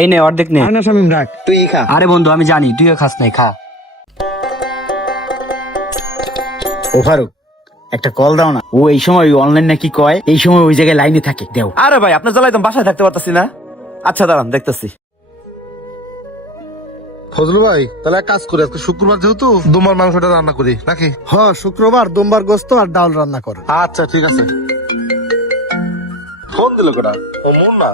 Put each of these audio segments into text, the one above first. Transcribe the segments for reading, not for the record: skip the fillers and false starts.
এই নে অর্ধেক নে। না শামিম রাখ, তুই খা। আরে বন্ধু আমি জানি তুইও খাস নাই, খা। ও ফারুক, একটা কল দাও না। ও এই সময় অনলাইন নাকি কয়, এই সময় ওই জায়গায় লাইনে থাকে, দেও। আরে ভাই আপনার জ্বালায় তো বাসায় থাকতে পারতাছি না। আচ্ছা দাঁড়ান দেখতেছি। ফজলু ভাই, তাহলে এক কাজ করি, আজকে শুক্রবার যেহেতু দুমার মাংসটা রান্না করি নাকি? শুক্রবার দোমবার গোস্ত আর ডাল রান্না করে। আচ্ছা ঠিক আছে। ফোন দিল কেনা? ও মন না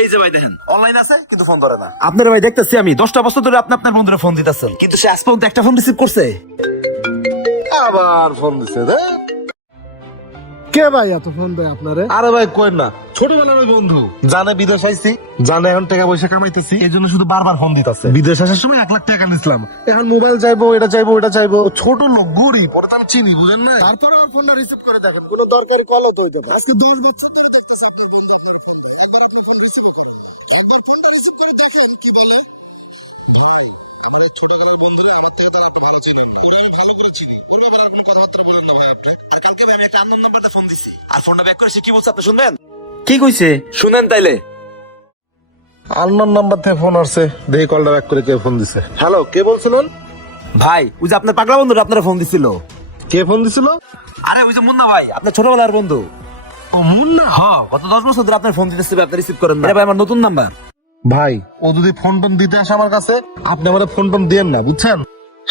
এই যে ভাই দেখেন অনলাইন আছে কিন্তু ফোন ধরে না। আপনার ভাই দেখতেছি আমি 10টা বছর ধরে আপনি আপনার বন্ধুরা ফোন দিতেছেন, কিন্তু সে আজ পর্যন্ত একটা ফোন রিসিভ করছে? আবার ফোন দিছে রে। কে ভাই এত ফোন দেয় আপনারে? আরে ভাই কই না, ছোটবেলার ওই বন্ধু জানে বিদেশ আইছি, জানে এখন টাকা পয়সা কামাইতেছি, এই জন্য শুধু বারবার ফোন দিতেছে। বিদেশ আসার সময় 1 লাখ টাকা নিছিলাম, এখন মোবাইল চাইবো, এটা চাইবো, ওটা চাইবো। ও ছোট লোক, গরিব, ওটা তো আমি চিনি, বুঝেন না? তারপরে আমার ফোনটা রিসিভ করে দেখেন, কোনো দরকারি কলও তো হইতে পারে। আজকে 10 বছর ধরে দেখতেছি আপনি বন্ধু আপনার ফোন দেয়। একবার আপনি ফোন রিসিভ করেন, একবার ফোনটা রিসিভ করে দেখেন কি বলে। আমরা ছোটবেলার বন্ধু, আমার থেকে তো একটু ভালো চিনি, ওরে আমি ভালো করে চিনি। ছোটবেলার আপনি কথাবার্তা বলেন না ভাই আপনি। আর কালকে ভাই আমি একটা আননোন নাম্বারতে ফোন দিছি, আর ফোনটা ব্যাক করে সে কি বলছে আপনি শুনবেন? কি কইছে শুনেন তাইলে। আননোন নাম্বার থেকে ফোন আসছে, দেখি কলটা ব্যাক করে কে ফোন দিছে। হ্যালো, কে বলছিলেন? ভাই ওই যে আপনার পাগলা বন্ধুরা আপনারা ফোন দিছিল। কে ফোন দিছিল? আরে ওই যে মুন্না ভাই, আপনার ছোটবেলার বন্ধু। ও মুন্না। হ্যাঁ, গত 10 বছর ধরে আপনার ফোন দিতেছে, আপনি রিসিভ করেন না। আরে ভাই আমার নতুন নাম্বার। ভাই ও যদি ফোন টোন দিতে আসে আমার কাছে, আপনি আমাদের ফোন টোন দিয়েন না, বুঝছেন?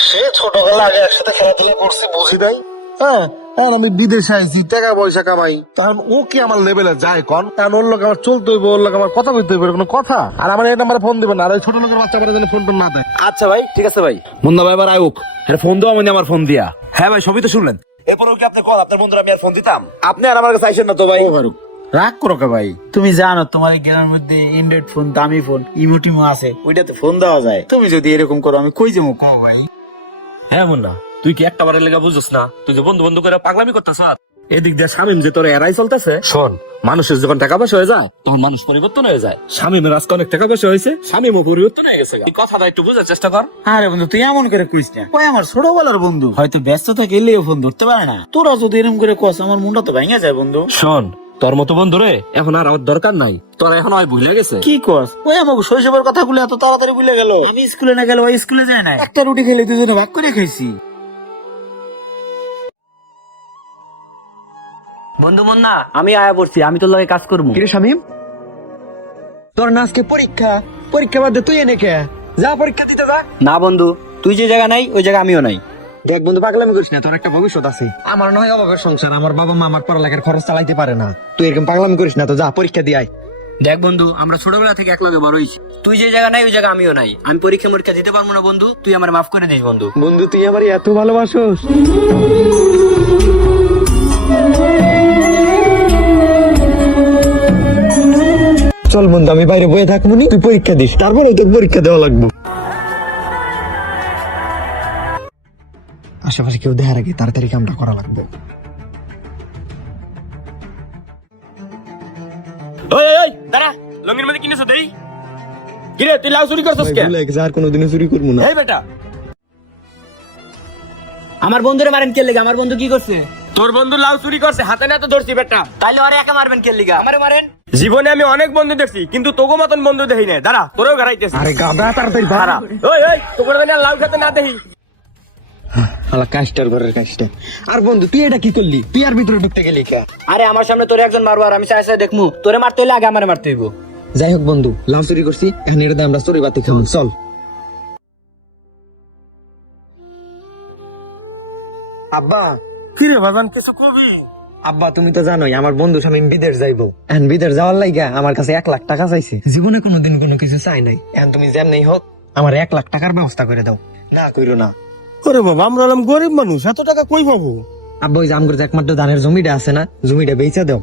সে ছোটবেলা আগে একসাথে খেলাধুলা করছি, বুঝি নাই। হ্যাঁ, এখন আমি বিদেশে আইছি, টাকা পয়সা কামাই, তখন ও কি আমার লেভেলে যায় কন? কারণ ওর লোক আমার চলতে হইব, ওর লোক আমার কথা বলতে হইব, কোনো কথা। আর আমার এই নাম্বারে ফোন দিবেন না, আর ওই ছোট লোকের বাচ্চা আমার যেন ফোন টোন না দেয়। আচ্ছা ভাই ঠিক আছে ভাই। মুন্না ভাই এবার আয়ুক, আরে ফোন দেওয়া মানে আমার ফোন দিয়া। হ্যাঁ ভাই সবই তো শুনলেন। এরপরেও কি আপনি কল আপনার বন্ধুরা আমি আর ফোন দিতাম? আপনি আর আমার কাছে আইসেন না তো ভাই। ও ফারুক, রাগ করো কে ভাই? তুমি জানো তোমার এই গ্রামের মধ্যে অ্যান্ড্রয়েড ফোন, দামি ফোন, ইমোটিমো আছে, ওইটাতে ফোন দেওয়া যায়। তুমি যদি এরকম করো আমি কই যাবো কো ভাই? হ্যাঁ মুন্না, তুই কি একটা বারের লেগে বুঝছ না? তুই যে বন্ধু বন্ধু করে পাগলামি করতেছ, এদিক দিয়ে শামিম যে তোর এরাই চলতেছে। শোন, মানুষের যখন টাকা পয়সা হয়ে যায় তখন মানুষ পরিবর্তন হয়ে যায়। শামিমের আজকে অনেক টাকা পয়সা হয়েছে, শামিমও পরিবর্তন হয়ে গেছে। এই কথাটা একটু বোঝার চেষ্টা কর। আরে বন্ধু তুই এমন করে কইস না, ওই আমার ছোটবেলার বন্ধু, হয়তো ব্যস্ত থাকে এলেও ফোন ধরতে পারে না। তোরা যদি এরকম করে কস আমার মনটা তো ভেঙে যায় বন্ধু। শোন, তোর মতো বন্ধু রে এখন আর আমার দরকার নাই। তোরা এখন হয় ভুলে গেছে। কি কস? ওই আমাকে শৈশবের কথাগুলো এত তাড়াতাড়ি ভুলে গেল। আমি স্কুলে না গেলে ওই স্কুলে যায় না, একটা রুটি খেলে দুজনে ভাগ করে খাইছি। বন্ধু মুন্না, আমি আয়া পড়ছি, আমি তোর লগে কাজ করবো। কিরে শামিম, তোর না আজকে পরীক্ষা? পরীক্ষা বাদ দে, তুই এনে কে যা পরীক্ষা দিতে যা। না বন্ধু, তুই যে জায়গা নাই ওই জায়গা আমিও নাই। দেখ বন্ধু, পাগলামি করিস না, তোর একটা ভবিষ্যৎ আছে। আমার নয় অভাবের সংসার, আমার বাবা মা আমার পড়ালেখার খরচ চালাইতে পারে না। তুই এরকম পাগলামি করিস না, তো যা পরীক্ষা দিয়ে আয়। দেখ বন্ধু, আমরা ছোটবেলা থেকে একলগে বড় হইছি, তুই যে জায়গা নাই ওই জায়গা আমিও নাই। আমি পরীক্ষা দিতে পারবো না বন্ধু, তুই আমার মাফ করে দিস বন্ধু। বন্ধু তুই আমার এত ভালোবাসোস। চল বন্ধু, আমি বাইরে বয়ে থাকবো নি, তুই পরীক্ষা দিস, তারপরে তোর পরীক্ষা দেওয়া লাগবে। আশেপাশে কেউ দেখার আগে তাড়াতাড়ি কামটা করা লাগবে। ওই ওই দাঁড়া, লঙ্গির মধ্যে কিনেছো দেই? কিরে তুই লাউ চুরি করছিস কে? আর কোনোদিনও চুরি করবো না। এই বেটা, আমার বন্ধুরে মারেন কে লেগে? আমার বন্ধু কি করছে? তোর বন্ধু লাউ চুরি করছে, হাতে না তো ধরছি বেটা। তাইলে আরে একা মারবেন কে লিগা? আমারে মারেন। জীবনে আমি অনেক বন্ধু দেখছি, কিন্তু তোগো মতন বন্ধু দেখি না। দাঁড়া, তোরেও গাড়াইতেছি। আরে গাদা, তাড়াতাড়ি দাঁড়া, ওই ওই তোকে জানি আর লাউ খেতে না দেখি। কাজটার ঘরের কাজটা। আর বন্ধু তুই এটা কি করলি? তুই আর ভিতরে ঢুকতে গেলি কে? আরে আমার সামনে তোরে একজন মারবো আর আমি চাই চাই দেখমু। তোরে মারতে হইলে আগে আমারে মারতে হইব। যাই হোক বন্ধু, লাউ চুরি করছি, এখন এটা দিয়ে আমরা চুরি বাতি খাবো, চল। আব্বা, কি রে বাজান, কিছু কবি? আব্বা তুমি তো জানোই আমার বন্ধু শামিম বিদেশ যাইবো। এখন বিদেশ যাওয়ার লাইগা আমার কাছে 1 লাখ টাকা চাইছে। জীবনে কোনোদিন কোনো কিছু চাই নাই। এখন তুমি যেমনি হোক আমার 1 লাখ টাকার ব্যবস্থা করে দাও। না কইরো না। ওরে বাবা, আমরা হলাম গরিব মানুষ, এত টাকা কই পাবো? আব্বা ওই যে আমগর যে একমাত্র ধানের জমিটা আছে না, জমিটা বেচা দাও।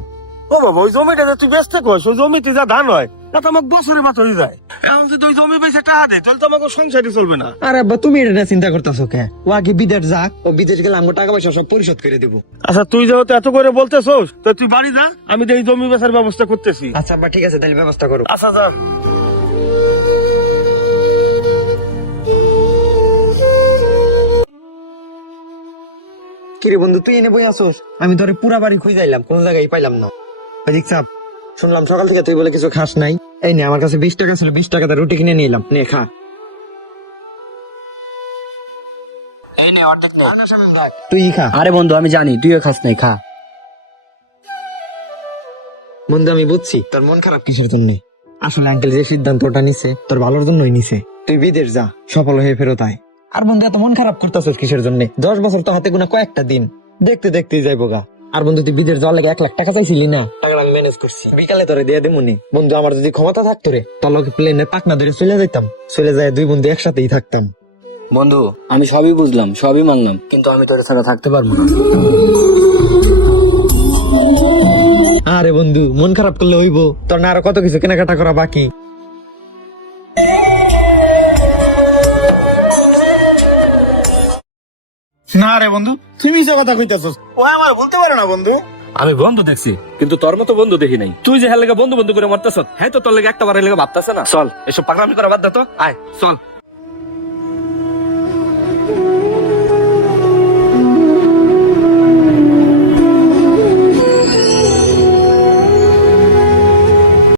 ও বাবা, ওই জমিটা যে তুই ব্যস্ত কইস, ওই জমিতে যা ধান হয় তা তো আমাকে বছরে মাত্র হয়ে যায়। এখন যদি ওই জমি বেচে টাকা দেয় তাহলে তো আমাকে সংসারই চলবে না। আর আব্বা তুমি এটা নিয়ে চিন্তা করতেছো কে? ও আগে বিদেশ যাক, ও বিদেশ গেলে আমগো টাকা পয়সা সব পরিশোধ করে দেবো। আচ্ছা তুই যেহেতু এত করে বলতেছোস, তো তুই বাড়ি যা, আমি তো এই জমি বেচার ব্যবস্থা করতেছি। আচ্ছা আব্বা ঠিক আছে, তাহলে ব্যবস্থা করো। আচ্ছা যা। কিরে বন্ধু তুই এনে বই আসোস? আমি তোরে পুরা বাড়ি খুঁজাইলাম, কোন জায়গায় পাইলাম না। ওই দেখ চাপ, শুনলাম সকাল থেকে তুই বলে কিছু খাস নাই। এই নে, আমার কাছে 20 টাকা ছিল, 20 টাকাতে রুটি কিনে নিলাম, নে খা। তুই খা। আরে বন্ধু আমি জানি তুইও খাস নাই, খা। বন্ধু আমি বুঝছি তোর মন খারাপ কিসের জন্য। আসলে আঙ্কেল যে সিদ্ধান্তটা নিছে তোর ভালোর জন্যই নিছে। তুই বিদেশ যা, সফল হয়ে ফেরত আয়। আর বন্ধু এত মন খারাপ করতেছিস কিসের জন্য? 10 বছর তো হাতে গোনা কয়েকটা দিন, দেখতে দেখতেই যাইবো গা। আর বন্ধু তুই বিদেশ যাওয়ার লাগে 1 লাখ টাকা চাইছিলি না, টাকাটা আমি ম্যানেজ করছি, বিকালে তোরে দিয়ে দেবনি। বন্ধু আমার যদি ক্ষমতা থাকতো রে, তোর লগে প্লেনে পাকনা ধরে চলে যাইতাম, চলে যায় 2 বন্ধু একসাথেই থাকতাম। বন্ধু আমি সবই বুঝলাম, সবই মানলাম, কিন্তু আমি তোর ছাড়া থাকতে পারবো না। আরে বন্ধু মন খারাপ করলে হইব? তোর না আরো কত কিছু কেনাকাটা করা বাকি। না রে বন্ধু, তুই মিছা কথা কইতাছস। ও আমার বলতে পারে না বন্ধু। আমি বন্ধু দেখছি, কিন্তু তোর মতো বন্ধু দেখি নাই। তুই যে হ্যাঁ লেগে বন্ধু বন্ধু করে মারতেছ, হ্যাঁ তো তোর লেগে একটা বারের লেগে ভাবতেছে না। চল এসব পাগলামি করা বাদ দে তো, আয় চল।